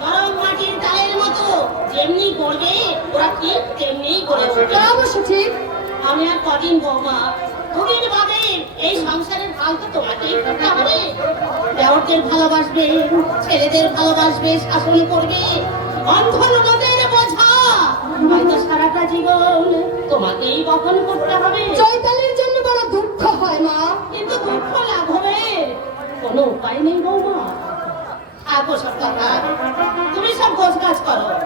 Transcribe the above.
নরম মাটির মতো। যেমনি করবে ওরা ঠিক তেমনি উঠবে। অবশ্য ঠিক। আমি আর কদিন বৌমা বাদে এই সংসারের হাল তো তোমাকেই করতে হবে। দেওরদের ভালোবাসবে ছেলেদের ভালোবাসবে শাসন করবে। অন্ধন নদের বোঝা। হয়তো সারাটা জীবন তোমাকেই বহন করতে হবে। চৈতালির জন্য বড় দুঃখ হয় মা। কিন্তু দুঃখ লাঘবের কোনো উপায় নেই বৌমা। সব কথা তুমি সব গোছ কাজ করো।